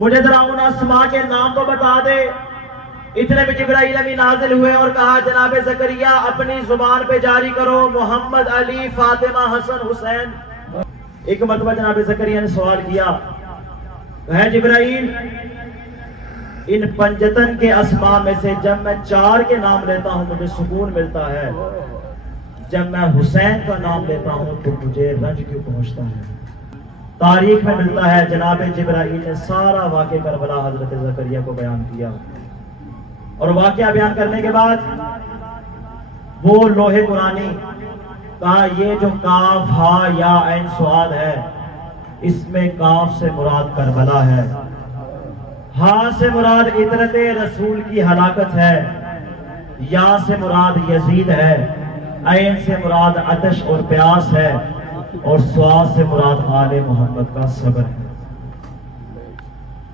मुझे जरा उन अस्मा के नाम तो बता दे। इतने में जिब्राइल अमीन नाजिल हुए और कहा, जनाब ज़करिया अपनी जुबान पे जारी करो, मोहम्मद, अली, फातिमा, हसन, हुसैन। एक मरतबा जनाब ज़करिया ने सवाल किया, है जिब्राइल, इन पंजतन के अस्मा में से जब मैं 4 के नाम लेता हूं मुझे सुकून मिलता है, जब मैं हुसैन का नाम लेता हूं तो मुझे रंज क्यों पहुंचता है। तारीख में मिलता है जनाब जिब्राइल ने सारा वाक़या करबला हजरत ज़करिया को बयान किया और वाक़या बयान करने के बाद वो लोहे कुरानी कहा, ये जो काफ हा या ऐन स्वाद है, इसमें काफ से मुराद करबला है, हा से मुराद इतरत रसूल की हलाकत है, या से मुराद यजीद है, ऐन से मुराद आतिश और प्यास है, और स्वाद से मुराद आले मोहम्मद का सब्र है।